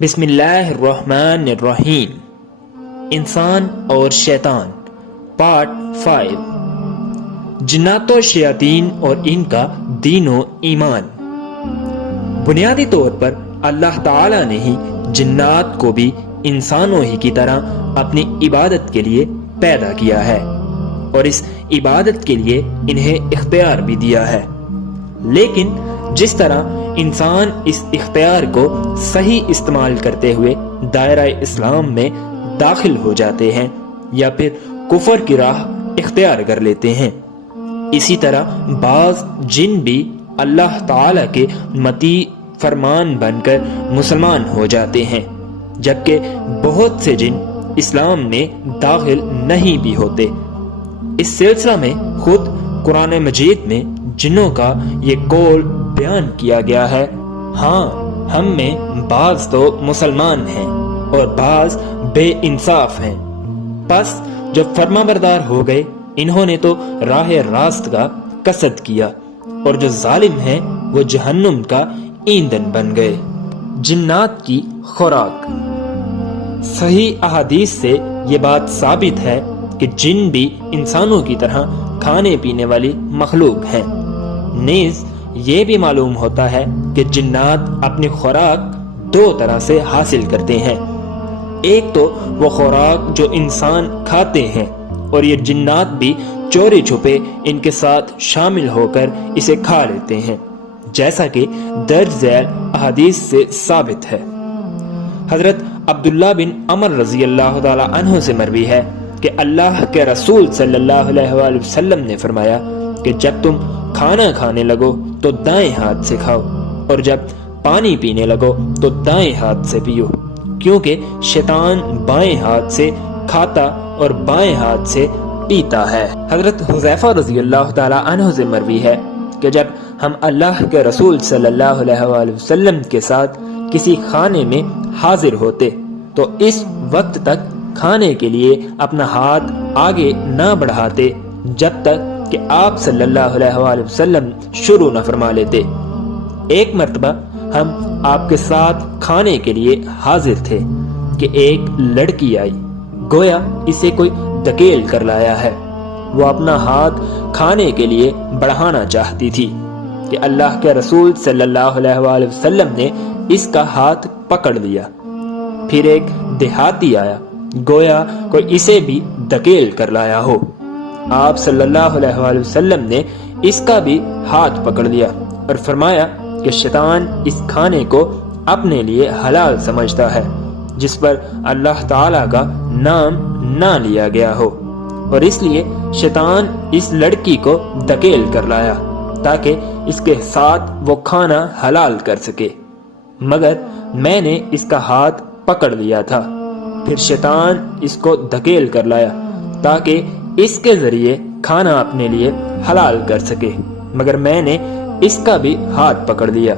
بسم اللہ الرحمن الرحیم۔ انسان اور شیطان پارٹ 5، جنات و شیاطین اور ان کا دین و ایمان۔ بنیادی طور پر اللہ تعالی نے ہی جنات کو بھی انسانوں ہی کی طرح اپنی عبادت کے لیے پیدا کیا ہے اور اس عبادت کے لیے انہیں اختیار بھی دیا ہے، لیکن جس طرح انسان اس اختیار کو صحیح استعمال کرتے ہوئے دائرہ اسلام میں داخل ہو جاتے ہیں یا پھر کفر کی راہ اختیار کر لیتے ہیں، اسی طرح بعض جن بھی اللہ تعالی کے مطیع فرمان بن کر مسلمان ہو جاتے ہیں، جبکہ بہت سے جن اسلام میں داخل نہیں بھی ہوتے۔ اس سلسلہ میں خود قرآن مجید میں جنوں کا یہ قول بیان کیا گیا ہے، ہاں ہم میں بعض تو مسلمان ہیں اور بعض بے انصاف ہیں، پس جو فرما بردار ہو گئے انہوں نے تو راہ راست کا قصد کیا اور جو ظالم ہیں وہ جہنم کا ایندھن بن گئے۔ جنات کی خوراک۔ صحیح احادیث سے یہ بات ثابت ہے کہ جن بھی انسانوں کی طرح کھانے پینے والی مخلوق ہیں، نیز یہ بھی معلوم ہوتا ہے کہ جنات اپنی خوراک دو طرح سے حاصل کرتے ہیں۔ ایک تو وہ خوراک جو انسان کھاتے ہیں اور یہ جنات بھی چوری چھپے ان کے ساتھ شامل ہو کر اسے کھا لیتے ہیں، جیسا کہ درج ذیل احادیث سے ثابت ہے۔ حضرت عبداللہ بن عمر رضی اللہ تعالی عنہ سے مروی ہے کہ اللہ کے رسول صلی اللہ علیہ وآلہ وسلم نے فرمایا کہ جب تم کھانا کھانے لگو تو دائیں ہاتھ سے کھاؤ اور جب پانی پینے لگو تو دائیں ہاتھ سے پیو، کیونکہ شیطان بائیں ہاتھ سے کھاتا اور بائیں ہاتھ سے پیتا ہے۔ حضرت حذیفہ رضی اللہ تعالی عنہ سے مروی ہے کہ جب ہم اللہ کے رسول صلی اللہ علیہ وآلہ وسلم کے ساتھ کسی کھانے میں حاضر ہوتے تو اس وقت تک کھانے کے لیے اپنا ہاتھ آگے نہ بڑھاتے جب تک کہ آپ صلی اللہ علیہ وآلہ وسلم شروع نہ فرما لیتے۔ ایک مرتبہ ہم آپ کے ساتھ کھانے کے لیے حاضر تھے کہ ایک لڑکی آئی، گویا اسے کوئی دھکیل کر لایا ہے۔ وہ اپنا ہاتھ کھانے کے لیے بڑھانا چاہتی تھی کہ اللہ کے رسول صلی اللہ علیہ وآلہ وسلم نے اس کا ہاتھ پکڑ لیا۔ پھر ایک دیہاتی آیا، گویا کوئی اسے بھی دھکیل کر لایا ہو۔ آپ صلی اللہ علیہ وآلہ وسلم نے اس کا بھی ہاتھ پکڑ لیا اور فرمایا کہ شیطان اس کھانے کو اپنے لیے حلال سمجھتا ہے جس پر اللہ تعالی کا نام نہ لیا گیا ہو، اور اس لیے شیطان اس لڑکی کو دھکیل کر لایا تاکہ اس کے ساتھ وہ کھانا حلال کر سکے، مگر میں نے اس کا ہاتھ پکڑ لیا تھا۔ پھر شیطان اس کو دھکیل کر لایا تاکہ اس کے ذریعے کھانا اپنے لیے حلال کر سکے، مگر میں نے اس کا بھی ہاتھ پکڑ لیا۔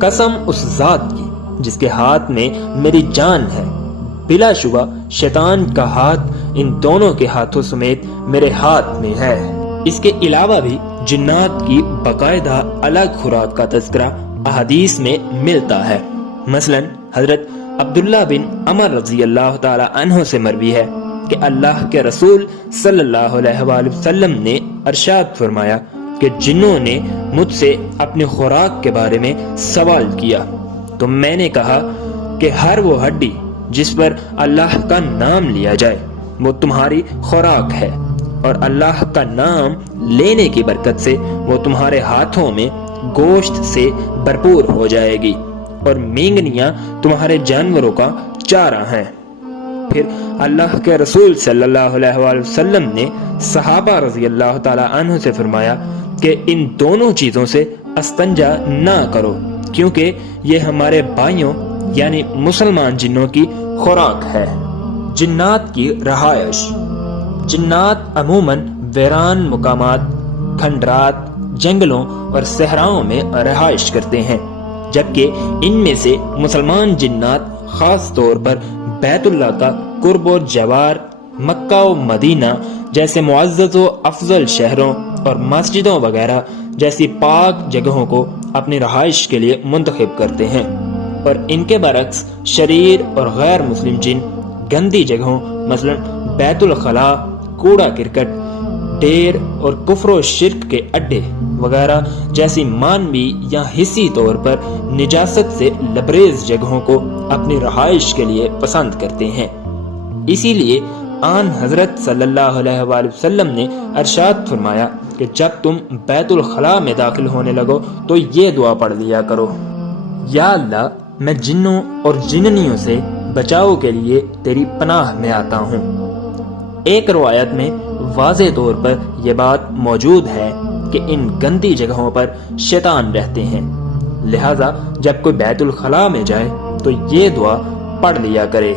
قسم اس ذات کی جس کے ہاتھ میں میری جان ہے، بلا شبہ شیطان کا ہاتھ ان دونوں کے ہاتھوں سمیت میرے ہاتھ میں ہے۔ اس کے علاوہ بھی جنات کی باقاعدہ الگ خوراک کا تذکرہ احادیث میں ملتا ہے۔ مثلا حضرت عبداللہ بن عمر رضی اللہ تعالی عنہ سے مروی ہے کہ اللہ کے رسول صلی اللہ علیہ وآلہ وسلم نے ارشاد فرمایا کہ جنوں نے مجھ سے اپنی خوراک کے بارے میں سوال کیا تو میں نے کہا کہ ہر وہ ہڈی جس پر اللہ کا نام لیا جائے وہ تمہاری خوراک ہے، اور اللہ کا نام لینے کی برکت سے وہ تمہارے ہاتھوں میں گوشت سے بھرپور ہو جائے گی، اور مینگنیاں تمہارے جانوروں کا چارہ ہیں۔ پھر اللہ کے رسول صلی اللہ علیہ وآلہ وسلم نے صحابہ رضی اللہ تعالی عنہ سے فرمایا کہ ان دونوں چیزوں سے استنجا نہ کرو، کیونکہ یہ ہمارے بھائیوں یعنی مسلمان جنوں کی خوراک ہے۔ جنات کی رہائش۔ جنات عموماً ویران مقامات، کھنڈرات، جنگلوں اور صحراؤں میں رہائش کرتے ہیں، جبکہ ان میں سے مسلمان جنات خاص طور پر بیت اللہ کا قرب و جوار، مکہ و مدینہ جیسے معزز و افضل شہروں اور مسجدوں وغیرہ جیسی پاک جگہوں کو اپنی رہائش کے لیے منتخب کرتے ہیں۔ اور ان کے برعکس شریر اور غیر مسلم جن گندی جگہوں مثلا بیت الخلاء، کوڑا کرکٹ، ڈیر اور کفر و شرک کے اڈے وغیرہ جیسی مانوی یا حصی طور پر نجاست سے لبریز جگہوں کو اپنی رہائش کے لیے پسند کرتے ہیں۔ اسی لیے آن حضرت صلی اللہ علیہ وآلہ وسلم نے ارشاد فرمایا کہ جب تم بیت الخلاء میں داخل ہونے لگو تو یہ دعا پڑھ لیا کرو: یا اللہ، میں جنوں اور جننیوں سے بچاؤ کے لیے تیری پناہ میں آتا ہوں۔ ایک روایت میں واضح طور پر یہ بات موجود ہے کہ ان گندی جگہوں پر شیطان رہتے ہیں، لہذا جب کوئی بیت الخلاء میں جائے تو یہ دعا پڑھ لیا کرے۔